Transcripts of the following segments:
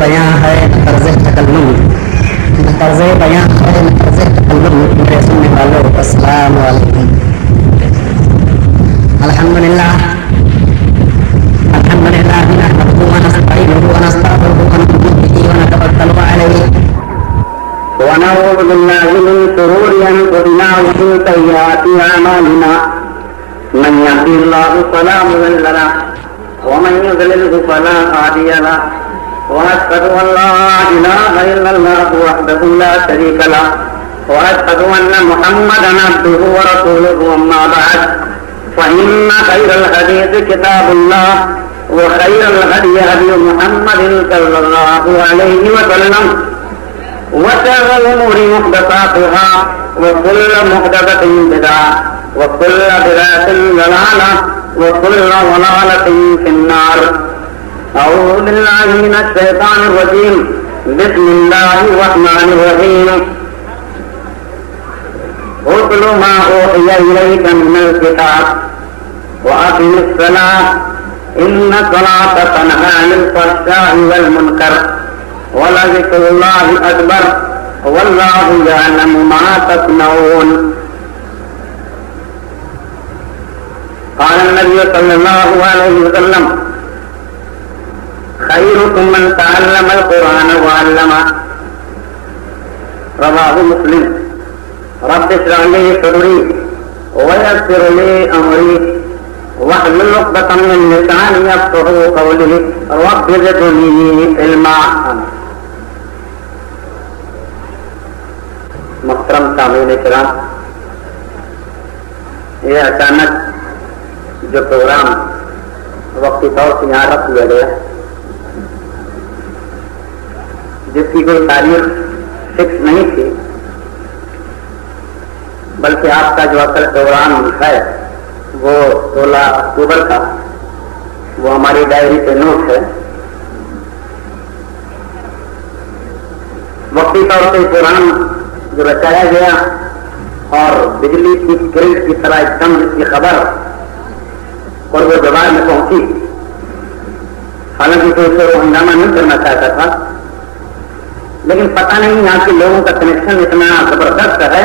بیاں ہے نہ طرز تکلم، نہ طرز بیاں ہے نہ طرز تکلم. میرے سننے والوں السلام علیکم. الحمدللہ نحمده ونستعينه ونستغفره ونؤمن به ونتوكل عليه ونعوذ بالله من شرور انفسنا ومن سيئات اعمالنا. من يهده الله فلا مضل له ومن يضلله فلا هادي له. واشهد ان لا اله الا الله وحده لا شريك له واشهد ان محمدا عبده ورسوله. اما بعد فان خير الحديث كتاب الله وخير الهدي هدي محمد صلى الله عليه وسلم وشر الامور محدثاتها وكل محدثة بدعة وكل بدعة ضلالة وكل ضلالة في النار. أعوذ بالله من الشيطان الرجيم. بسم الله الرحمن الرحيم. اتل ما أوحي إليك من الكتاب وأقم الصلاة إن الصلاة تنهى عن الفحشاء والمنكر ولذكر الله أكبر والله يعلم ما تصنعون. قال النبي صلى الله عليه وسلم خيركم من تعلم القرآن وعلمه. رواه مسلم. رب اشرح لي صدري ويسر لي أمري واحلل عقدة من لساني يفقهوا قولي رب زدني علما. محترم سامعین کرام، یہ اچانک جو پروگرام وقتی طور سے یہاں رکھ لیا گیا، جس کی کوئی تاریخ فکس نہیں تھی، بلکہ آپ کا جو اصل پروگرام ہے وہ 16 اکتوبر کا، وہ ہماری ڈائری پہ نوٹ ہے. وقتی طور سے پروگرام جو رچایا گیا اور بجلی کی کرنٹ کی طرح ایک دم اس کی خبر اور وہ جواب میں پہنچی، حالانکہ کوئی اسے ہنگامہ نہیں کرنا چاہتا تھا، لیکن پتہ نہیں یہاں کے لوگوں کا کنیکشن اتنا زبردست ہے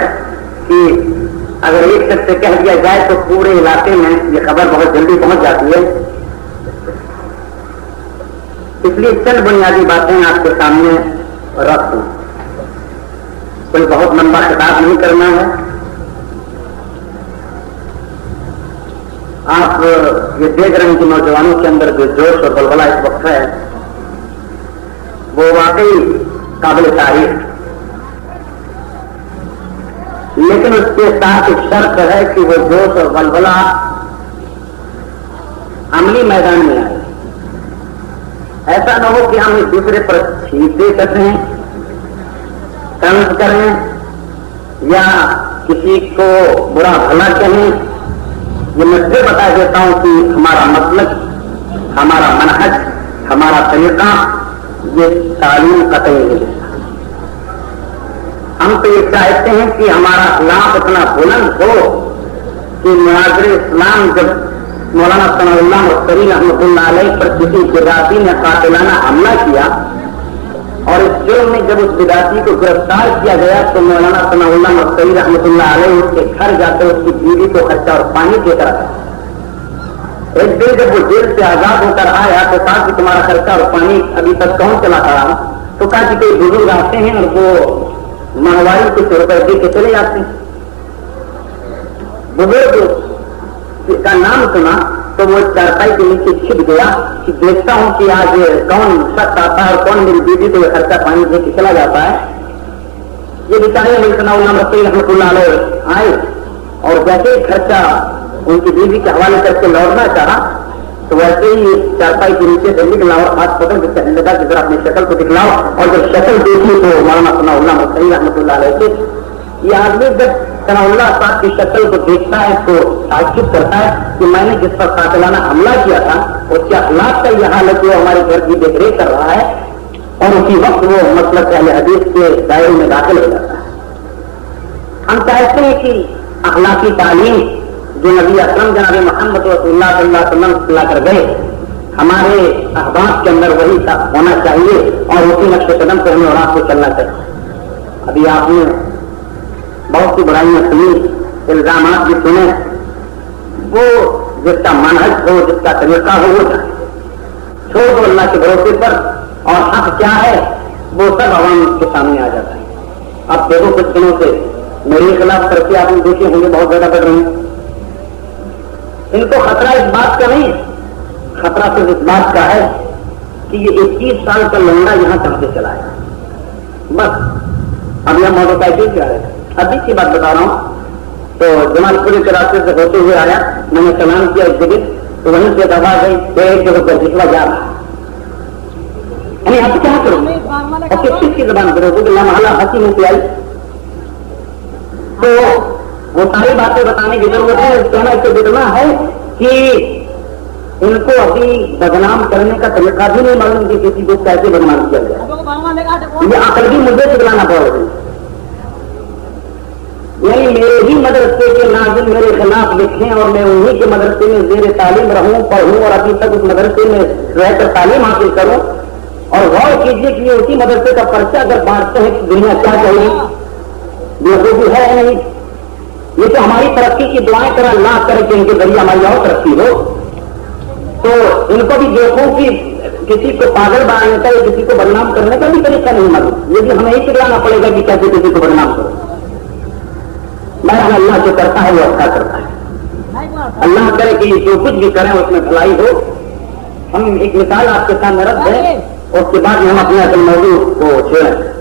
کہ اگر ایک شخص سے کہہ دیا جائے تو پورے علاقے میں یہ خبر بہت جلدی پہنچ جاتی ہے. اس لیے چند بنیادی باتیں آپ کے سامنے رکھ دوں. کوئی بہت لمبا خطاب نہیں کرنا ہے. آپ یہ دیکھ رہے ہیں کہ نوجوانوں کے اندر جو جوش اور بلبلہ اس وقت ہے وہ واقعی قابل تعریف، لیکن اس کے ساتھ ایک شرط ہے کہ وہ جوش اور بلبلہ عملی میدان میں آئے. ایسا نہ ہو کہ ہم ایک دوسرے پر چھینٹے کریں، طنز کریں یا کسی کو برا بھلا کہیں. یہ میں سے بتا دیتا ہوں کہ ہمارا مسلک، ہمارا منہج، ہمارا طریقہ یہ تعلیم قطعی ہے. ہم تو یہ چاہتے ہیں کہ ہمارا اخلاق اتنا بلند ہو کہ مناظر اسلام جب مولانا ثناء اللہ مستری رحمۃ اللہ علیہ پر کسی بدعتی نے قاتلانہ حملہ کیا اور اس جرم میں جب اس بدعتی کو گرفتار کیا گیا تو مولانا ثناء اللہ مستری رحمۃ اللہ علیہ اس کے گھر جاتے اس کی بیوی کو خرچہ اور پانی دے کر آیا. ایک دن جب وہ جیل سے آزاد ہو کر آیا تو کہا کہ تمہارا خرچہ اور پانی ابھی تک کون چلاتا رہا؟ تو کہا کہ کوئی بزرگ آتے ہیں اور وہ ماہواری کچھ روپئے دے کے چلے جاتے ہیں. بزرگ کا نام سنا تو وہ چارپائی کے نیچے چھپ گیا کہ دیکھتا ہوں کہ آج کون شخص آتا ہے اور کون میری بیوی کو خرچہ پانی دے کے چلا جاتا ہے. یہ بیچارے ثناء اللہ مستری رحمۃ اللہ علیہ آئے اور جیسے ہی خرچہ ان کی بیوی کے حوالے کر کے لوٹنا چاہا تو ویسے ہی چارپائی کے نیچے سے نکلا اور ہاتھ پکڑ کے کہنے لگا کہ ذرا اپنی شکل کو دکھلاؤ. اور جب شکل دیکھی تو مولانا ثناء اللہ مستری رحمۃ اللہ علیہ سے یہ آدمی جب ثناء اللہ صاحب کی شکل کو دیکھتا ہے تو تعجب کرتا ہے کہ میں نے جس پر قاتلانہ حملہ کیا تھا اس کے اخلاق کا یہ حال ہے کہ وہ ہمارے گھر کی دیکھ ریکھ کر رہا ہے اور اسی وقت وہ مسلک اہل حدیث کے دائرے میں داخل ہو جاتا ہے. ہم چاہتے ہیں کہ اخلاقی تعلیم جو نبی اکرم جناب محمد رسول اللہ صلی اللہ علیہ وسلم لا کر گئے ہمارے احباب کے اندر وہی ہونا چاہیے اور اسی نقش قدم پر ہمیں اور آپ کو چلنا چاہیے. ابھی آپ نے بہت سی برائیاں سنی, الزامات بھی سنے. وہ جس کا منہج ہو, جس کا طریقہ ہو, وہ جائے. چھوڑ دو اللہ کے بھروسے پر, اور حق کیا ہے وہ سب عوام کے سامنے آ جاتا ہے. اب دیکھو کچھ دنوں سے میرے خلاف ترقی آپ نے دیکھے ہوں گے بہت زیادہ بڑھ رہی ہیں. ان کو خطرہ اس بات کا نہیں, خطرہ صرف اس بات کا ہے کہ یہ 21 سال کا لونڈا یہاں کہاں سے چلا ہے. بس اب یہ موٹر سائیکل سے آ رہے ہیں. ابھی کی بات بتا رہا ہوں, تو جمال پوری کے راستے سے ہوتے ہوئے آیا, میں نے سلام کیا اس جگہ, تو وہیں سے دبا گئی ایک جگہ پر جسوا جا رہا. یعنی اب کیا کروں اور کس چیز کی زبان کرو گے؟ محلہ ہنسی میں سے آئی. تو وہ ساری باتیں بتانے کی ضرورت ہے. کہنا اس سے جتنا ہے کہ ان کو ابھی بدنام کرنے کا طریقہ بھی نہیں معلوم کہ کسی کو کیسے بدنام کیا جائے. یہ عقل بھی مجھے سکھلانا پڑے گا. یعنی میرے ہی مدرسے کے ناظرین میرے خلاف لکھیں اور میں انہی کے مدرسے میں زیر تعلیم رہوں, پڑھوں, اور ابھی تک اس مدرسے میں رہ کر تعلیم حاصل کروں. اور غور کیجیے کہ یہ اسی مدرسے کا پرچہ اگر بانٹتے ہیں کہ دنیا کیا چاہیے. یہ وہ بھی ہے نہیں. یہ تو ہماری ترقی کی دعائیں کر اللہ کرے کہ ان کے ذریعے ہماری اور ترقی ہو. تو ان کو بھی دیکھوں کہ کسی کو پاگل بنانے کا یا کسی کو بدنام کرنے کا بھی طریقہ نہیں معلوم. یہ بھی ہمیں ہی سکھلانا پڑے گا کہ کیسے کسی کو بدنام کرو. بہرحال اللہ جو کرتا ہے وہ اچھا کرتا ہے. اللہ کرے کہ یہ جو کچھ بھی کریں اس میں بھلائی ہو. ہم ایک مثال آپ کے سامنے رکھ دیں, اس کے بعد میں ہم اپنے اصل موضوع کو چھیڑیں.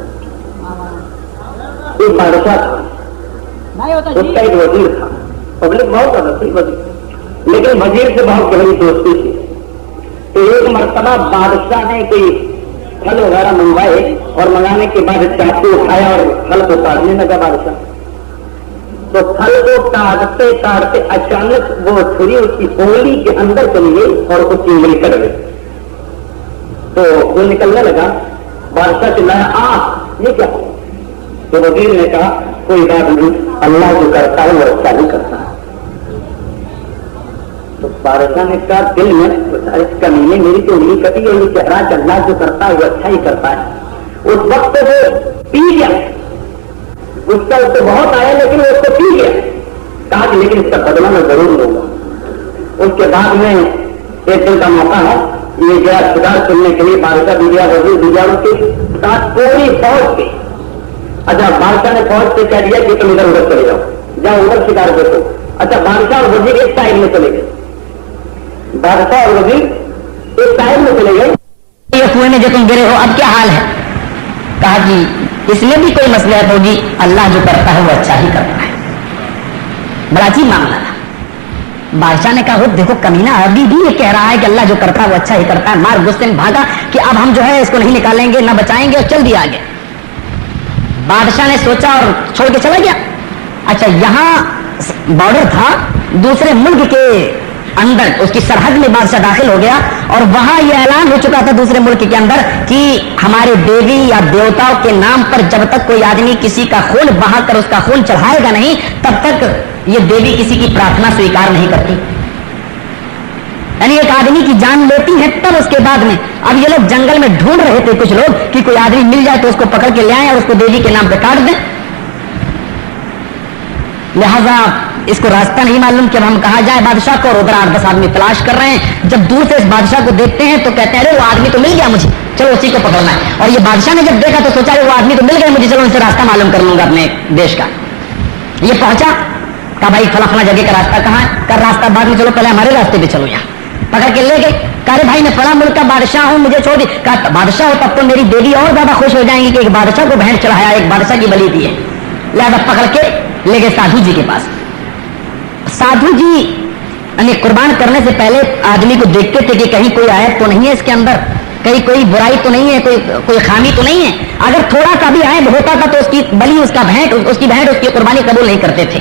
ایک بادشاہ تھا, اس کا ایک وزیر تھا. پبلک بہت زیادہ تھی وزیر, لیکن وزیر سے بہت گہری دوستی تھی. تو ایک مرتبہ بادشاہ نے کوئی پھل وغیرہ منگوائے, اور منگانے کے بعد چاقو اٹھایا اور پھل کو کاٹنے لگا بادشاہ. تو پھل کو کاٹتے کاٹتے اچانک وہ چھری اس کی انگلی کے اندر چلی گئی اور اس کی انگلی کٹ گئی. تو وہ نکلنے لگا. بادشاہ چلایا, یہ کیا؟ تو وزیر نے کہا کوئی بات نہیں, اللہ جو کرتا ہے وہ اچھا ہی کرتا ہے. تو بادشاہ نے کہا دل میں اس کا نہیں ہے, میری تو انگلی کٹی ہے, یہ کہہ رہا کہ اللہ جو کرتا ہے وہ اچھا ہی کرتا ہے. اس وقت وہ پی گیا, اس کا اس کو بہت آیا لیکن وہ اس کو پی گیا. کہا کہ لیکن اس کا بدلہ میں ضرور لوں گا. اس کے بعد میں ایک دن کا موقع ہے, یہ گیا شکار سننے کے لیے. بادشاہ بھی گیا, وزیر بھی گیا, اس کے ساتھ پوری فوج تھی. اچھا بادشاہ نے فوج سے کہہ دیا کہ تم ادھر ادھر چلے جاؤ, جاؤ ادھر شکار دیکھو. اچھا بادشاہ اور وزیر ایک سائڈ میں چلے گئے. بادشاہ اور وزیر ایک سائڈ میں چلے گئے. یہ کنویں میں جو تم گرے ہو اب کیا حال ہے؟ کہا کہ اس میں بھی کوئی مصلحت ہوگی, اللہ جو کرتا ہے وہ اچھا ہی کرتا ہے. بڑا عجیب معاملہ تھا. بادشاہ نے کہا دیکھو کمینہ ابھی بھی یہ کہہ رہا ہے کہ اللہ جو کرتا ہے وہ اچھا ہی کرتا ہے. مار غصے میں بھاگا کہ اب ہم جو ہے اس کو نہیں نکالیں گے, نہ بچائیں گے, اور چل دیا آگے. بادشاہ نے سوچا اور چھوڑ کے چلا گیا. اچھا یہاں بارڈر تھا, دوسرے ملک کے اندر اس کی سرحد میں بادشاہ داخل ہو گیا, اور وہاں یہ اعلان ہو چکا تھا دوسرے ملک کے اندر کہ ہمارے دیوی یا دیوتاؤں کے نام پر جب تک کوئی آدمی کسی کا خون بہا کر اس کا خون چڑھائے گا نہیں, تب تک یہ دیوی کسی کی پرارتھنا سویکار نہیں کرتی. یعنی ایک آدمی کی جان لیتی ہے تب اس کے بعد میں. اب یہ لوگ جنگل میں ڈھونڈ رہے تھے کچھ لوگ کہ کوئی آدمی مل جائے تو اس کو پکڑ کے لے آئیں اور اس کو دیوی کے نام پہ کاٹ دیں. لہذا اس کو راستہ نہیں معلوم کہ اب ہم کہاں جائیں بادشاہ کو, اور ادھر 8-10 آدمی تلاش کر رہے ہیں. جب دور سے اس بادشاہ کو دیکھتے ہیں تو کہتے ہیں ارے وہ آدمی تو مل گیا مجھے, چلو اسی کو پکڑنا ہے. اور یہ بادشاہ نے جب دیکھا تو سوچا وہ آدمی تو مل گئے مجھے, چلو ان سے راستہ معلوم کر لوں گا اپنے دیش کا. یہ پہنچا, کہا بھائی فلاں فلاں جگہ کا راستہ کہاں ہے؟ کہا راستہ بعد میں, چلو پہلے ہمارے راستے پہ چلو. یہاں پکڑ کے لے گئے. کہا بھائی میں فلاں ملک کا بادشاہ ہوں, مجھے چھوڑ دی. کہا بادشاہ ہو تب تو میری دیوی اور زیادہ خوش ہو جائیں گی کہ ایک بادشاہ کو بہن چڑھایا, ایک بادشاہ کی بلی دی ہے. لہذا پکڑ کے لے گئے سادھو جی کے پاس. سادھو جی یعنی قربان کرنے سے پہلے آدمی کو دیکھتے تھے کہ کہیں کوئی عیب تو نہیں ہے اس کے اندر, کہیں کوئی برائی تو نہیں ہے, کوئی خامی تو نہیں ہے. اگر تھوڑا سا بھی عیب ہوتا تھا تو اس کی بلی, اس کی بھینٹ اس کی قربانی قبول نہیں کرتے تھے.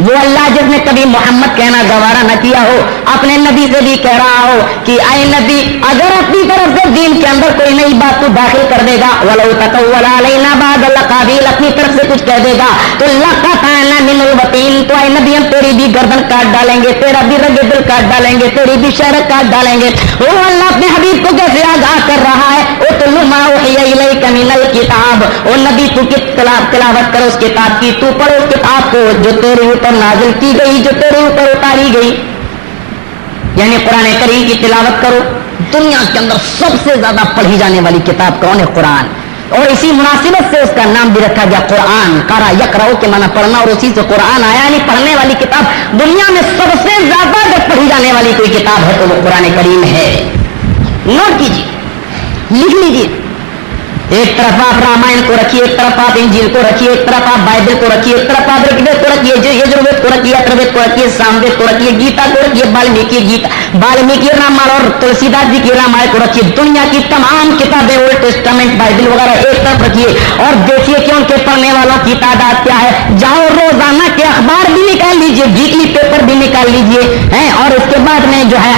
وہ اللہ جس نے کبھی محمد کہنا گوارا نہ کیا ہو اپنے نبی سے بھی کہہ رہا ہو کہ اے نبی اگر اپنی طرف سے دین کے اندر کوئی نئی بات تو داخل کر دے گا وَلَوْ تَقَوَّلَ عَلَيْنَا بَعْضَ الْأَقَاوِيلِ اپنی طرف سے کچھ کہہ دے گا تو لَقَطَعْنَا مِنْهُ الْوَتِينَ تو اے نبی ہم تیری بھی گردن کاٹ ڈالیں گے تیرا بھی رگ دل کاٹ ڈالیں گے تیری بھی شہرت کاٹ ڈالیں گے. وہ اللہ اپنے حبیب کو کیسے آگاہ کر رہا ہے اُتْلُ مَا أُوحِيَ إِلَيْكَ مِنَ الْكِتَابِ او نبی تو تلاوت کرو اس کتاب کی تو پڑھو اس کتاب کو جو تیرے اوپر نازل کی گئی جو تیرے اوپر اتاری گئی یعنی قرآن کریم کی تلاوت کرو. دنیا کے اندر سب سے زیادہ پڑھی جانے والی کتاب کون ہے؟ قرآن. اور اسی مناسبت سے اس کا نام بھی رکھا گیا قرآن. قرأ یقرأ کے معنی پڑھنا اور اسی سے قرآن آیا یعنی پڑھنے والی کتاب. دنیا میں سب سے زیادہ جب پڑھی جانے والی کوئی کتاب ہے تو وہ قرآن کریم ہے. نوٹ کیجیے لکھ لیجیے. ایک طرف آپ رامائن کو رکھیے ایک طرف آپ انجیل کو رکھیے ایک طرف آپ بائبل کو رکھیے ایک طرف آپ رگوید کو رکھیے یجروید کو رکھیے اتروید کو رکھیے ساموید کو رکھیے گیتا کو رکھیے بالمیکی رامائن اور تلسی داس جی کی رامائن کو رکھیے. دنیا کی تمام کتابیں اولڈ ٹیسٹامنٹ بائبل وغیرہ ایک طرف رکھیے اور دیکھیے کہ ان کے پڑھنے والوں کی تعداد کیا ہے. جاؤ روزانہ کے اخبار بھی نکال لیجیے ویکلی پیپر بھی نکال لیجیے اور اس کے بعد میں جو ہے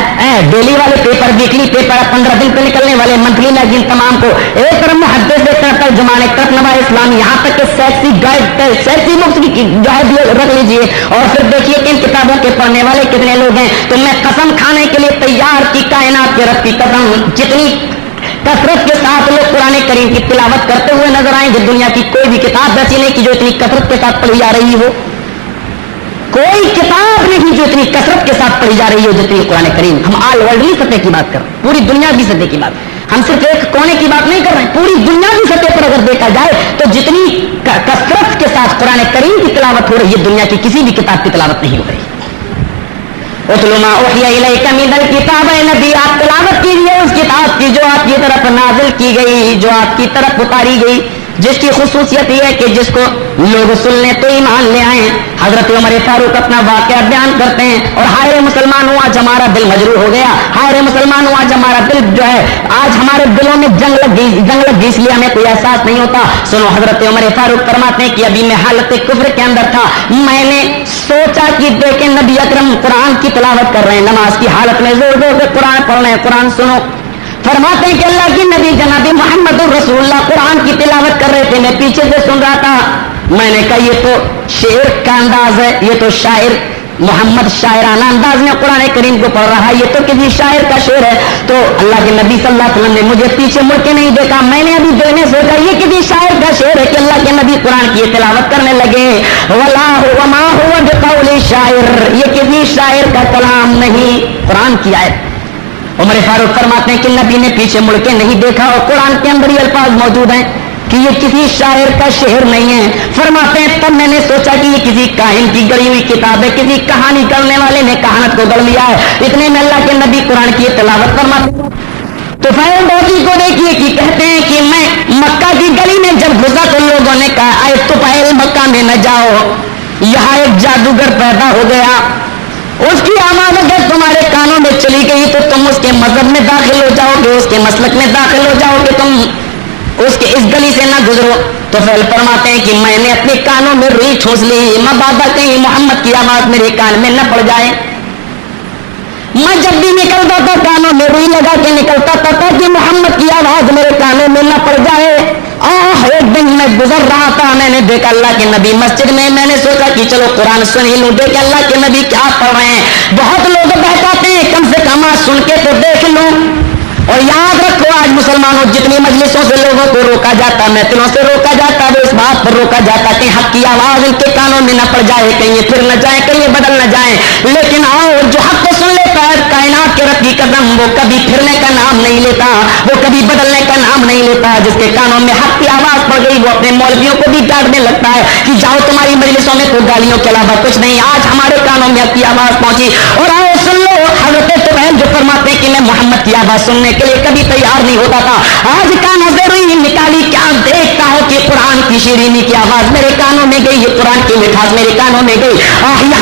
ڈیلی والے پیپر ویکلی پیپر 15 دن پہ نکلنے والے منتھلی میگزین تمام کو ایک طرف ترجمان ایک طرف نوار اسلامی یہاں تک کہ سیکسی گائیڈ سیکسی بکس کی جو ہے رکھ لیجیے اور پھر دیکھیے کہ ان کتابوں کے پڑھنے والے کتنے لوگ ہیں. تو میں قسم کھانے کے لیے تیار کی کائنات کے رب کی قسم جتنی کثرت کے ساتھ لوگ قرآن کریم کی تلاوت کرتے ہوئے نظر آئیں گے دنیا کی کوئی بھی کتاب ایسی نہیں کہ جو اتنی کثرت کے ساتھ پڑھی جا رہی ہو. کوئی کتاب نہیں جو اتنی کثرت کے ساتھ پڑھی جا رہی ہو جتنی قرآن کریم. ہم آل ورلڈ سطح کی بات کر رہے ہیں پوری دنیا کی سطح کی بات. ہم صرف ایک کونے کی بات نہیں کر رہے ہیں پوری دنیا کی سطح پر اگر دیکھا جائے تو جتنی کثرت کے ساتھ قرآن کریم کی تلاوت ہو رہی ہے دنیا کی کسی بھی کتاب کی تلاوت نہیں ہو رہی. اتلو ما اوحی الیک من الکتاب نبی آپ تلاوت کیجیے اس کتاب کی جو آپ کی طرف نازل کی گئی جو آپ کی طرف اتاری گئی جس کی خصوصیت یہ ہے کہ جس کو لوگ سننے تو ایمان لے آئے. حضرت عمر فاروق اپنا واقعہ بیان کرتے ہیں اور ہائے مسلمان ہوا آج ہمارا دل مجروح ہو گیا. ہائے مسلمان ہوا آج ہمارا دل جو ہے آج ہمارے دلوں میں جنگ لگ گئی اس لیے ہمیں کوئی احساس نہیں ہوتا. سنو حضرت عمر فاروق فرماتے ہیں کہ ابھی میں حالت کفر کے اندر تھا. میں نے سوچا کہ دیکھیں نبی اکرم قرآن کی تلاوت کر رہے ہیں نماز کی حالت میں زور زور سے قرآن پڑھ رہے ہیں. قرآن سنو. فرماتے ہیں کہ اللہ کی نبی جناب محمد رسول اللہ قرآن کی تلاوت کر رہے تھے میں پیچھے سے سن رہا تھا. میں نے کہا یہ تو شعر کا انداز ہے یہ تو شاعر محمد شاعرانہ انداز میں قرآن کریم کو پڑھ رہا ہے یہ تو کسی شاعر کا شعر ہے. تو اللہ کے نبی صلی اللہ علیہ وسلم نے مجھے پیچھے مڑ کے نہیں دیکھا. میں نے ابھی دل میں سوچا یہ کسی شاعر کا شعر ہے کہ اللہ کے نبی قرآن کی تلاوت کرنے لگے. ولا هو ما هو بقول شاعر یہ کسی شاعر کا کلام نہیں قرآن کی آیت. عمر فاروق فرماتے ہیں کہ نبی نے پیچھے مڑ کے نہیں دیکھا اور قرآن کے اندر یہ الفاظ موجود ہیں کہ یہ کسی شاعر کا شعر نہیں ہے. فرماتے ہیں تب میں نے سوچا کہ یہ کسی کاہن کی گڑی ہوئی کتاب ہے کسی کہانی کرنے والے نے کہانت کو گڑ لیا ہے. اتنے میں اللہ کے نبی قرآن کی تلاوت فرماتے ہیں. تو فیل ڈوکی کو دیکھیے کہ کہتے ہیں کہ میں مکہ کی گلی میں جب گھسا تو لوگوں نے کہا اے تو پہل مکہ میں نہ جاؤ یہاں ایک جادوگر پیدا ہو گیا اس کی آواز اگر تمہارے کانوں میں چلی گئی تو تم اس کے مذہب میں داخل ہو جاؤ گے اس کے مسلک میں داخل ہو جاؤ گے تم اس کے اس گلی سے نہ گزرو. تو فعل فرماتے ہیں کہ میں نے اپنے کانوں میں روئی ٹھوس لی مبادا کہیں محمد کی آواز میرے کان میں نہ پڑ جائے. میں جب بھی نکلتا تھا کانوں میں روئی لگا کے نکلتا تھا تاکہ محمد کی آواز میرے کانوں میں نہ پڑ جائے. ایک دن میں گزر رہا تھا میں نے دیکھا اللہ کے نبی مسجد میں نے سوچا کہ چلو قرآن سن ہی لوں دیکھ اللہ کے نبی کیا پڑھ رہے ہیں. بہت لوگ بہکاتے ہیں کم سے کم آج سن کے تو دیکھ لوں. اور یاد رکھو آج مسلمانوں جتنی مجلسوں سے لوگوں کو روکا جاتا محفلوں سے روکا جاتا وہ اس بات پر روکا جاتا کہ حق کی آواز ان کے کانوں میں نہ پڑ جائے کہیں یہ پھر نہ جائے کہیں یہ بدل نہ جائے. لیکن آؤ جو حق کو سن لیتا ہے کائنات کے رب کی قدم وہ کبھی پھرنے کا نام نہیں لیتا وہ کبھی بدلنے کا نام نہیں لیتا. جس کے کانوں میں حق کی آواز پڑ گئی وہ اپنے مولویوں کو بھی ڈانٹنے لگتا ہے کہ جاؤ تمہاری مجلسوں میں تو گالیوں کے علاوہ کچھ نہیں. آج ہمارے کانوں میں حق کی آواز پہنچی اور آؤ سن لو. حضرت طفیل جو فرماتے ہیں کہ میں محمد کی آواز سننے کے لیے کبھی تیار نہیں ہوتا تھا آج کانوں سے روئی نکالی کیا دیکھتا ہو کہ قرآن کی شیرینی کی آواز میرے کانوں میں گئی یہ قرآن کی مٹھاس میرے کانوں میں گئی.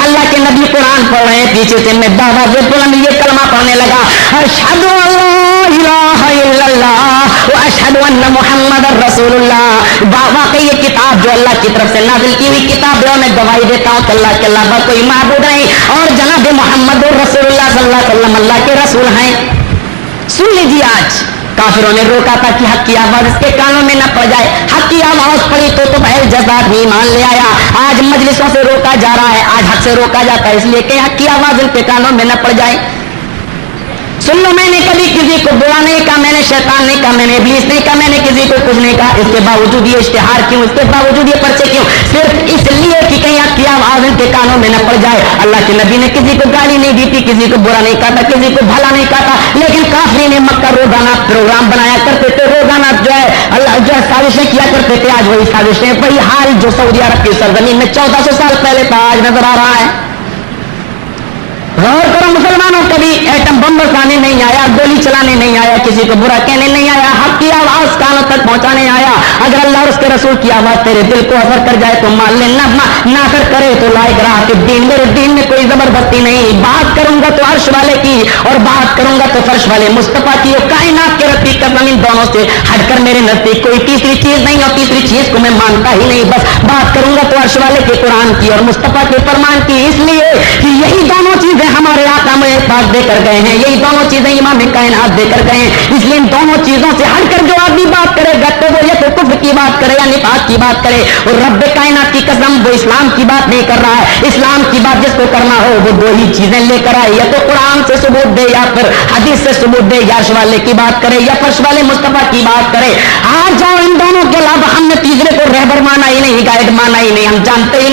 اللہ کے نبی قرآن پڑھ رہے ہیں پیچھے سے میں دعویٰ بلند یہ کلمہ پڑھنے لگا اشہد ان لا الہ الا اللہ واشهد ان محمد رسول اللہ، واقعی یہ کتاب جو اللہ کی طرف سے نازل کی ہوئی کتاب ہے، میں گواہی دیتا ہوں کہ اللہ کے علاوہ کوئی معبود نہیں اور جناب محمد رسول اللہ صلی اللہ علیہ وسلم اللہ کے رسول ہیں۔ سن لیجیے، آج کافروں نے روکا تھا کہ حق کی آواز اس کے کانوں میں نہ پڑ جائے، حق کی آواز پڑی تو بہر جذبات نہیں مان لے آیا۔ آج مجلسوں سے روکا جا رہا ہے، آج حق سے روکا جاتا ہے اس لیے کہ حق کی آواز ان کے کانوں میں نہ پڑ جائے۔ سن لو، میں نے کبھی کسی کو برا نہیں کہا، میں نے شیطان نہیں کہا، میں نے ابلیس نہیں کہا، میں نے کسی کو کچھ نہیں کہا، اس کے باوجود یہ اشتہار کیوں، اس کے باوجود یہ پرچے کیوں؟ صرف اس لیے کہ کہیں حق کی آواز ان کے کانوں میں نہ پڑ جائے۔ اللہ کے نبی نے کسی کو گالی نہیں دی تھی، کسی کو برا نہیں کہا تھا، کسی کو بھلا نہیں کہا تھا، لیکن کافرین مکہ روزانہ پروگرام بنایا کرتے تھے، روزانہ جو ہے اللہ جو ہے سازشیں کیا کرتے تھے۔ آج وہی سازشیں، وہی حال جو سعودی عرب کی سرزمین میں 1400 سال پہلے تھا، آج نظر آ رہا ہے۔ غور کرو مسلمانوں، کبھی ایٹم بم برسانے نہیں آیا، گولی چلانے نہیں آیا، کسی کو برا کہنے نہیں آیا، حق کی آواز کانوں تک پہنچانے آیا۔ اگر اللہ اور اس کے رسول کی آواز تیرے دل کو اثر کر جائے تو مان لے، نہ اثر کرے تو لا اکراہ فی الدین، میرے دین میں کوئی زبردستی نہیں۔ بات کروں گا تو عرش والے کی اور بات کروں گا تو فرش والے مصطفیٰ کی اور کائنات کے رب کی قسم، ان دونوں سے ہٹ کر میرے نزدیک کوئی تیسری چیز نہیں، اور تیسری چیز کو میں مانتا ہی نہیں۔ بس بات کروں گا تو عرش والے کے قرآن کی اور مصطفیٰ کے فرمان کی، اس لیے کہ یہی دونوں چیزیں ہمارے آقا میں پاک دے کر گئے ہیں، یہی دونوں چیزیں امام کائنات دے کر گئے ہیں۔ اس لیے ان دونوں چیزوں سے ہٹ کر جو آدمی بات کرے گا تو وہ یا تو کفر کی بات کرے یا نفاق کی بات کرے، اور رب کائنات کی قسم وہ اسلام کی بات نہیں کر رہا ہے۔ اسلام کی بات جس کو کرنا ہو وہ دو ہی چیزیں لے کر آئے، یا تو قرآن سے ثبوت دے یا پھر حدیث سے ثبوت دے، یا عرش والے کی بات کرے یا فرش والے مصطفیٰ کی بات کرے۔ آج جاؤ، ان دونوں کے علاوہ ہم نے تیسرے کو رہبر مانا ہی نہیں، گائیڈ مانا ہی نہیں، ہم جانتے ہی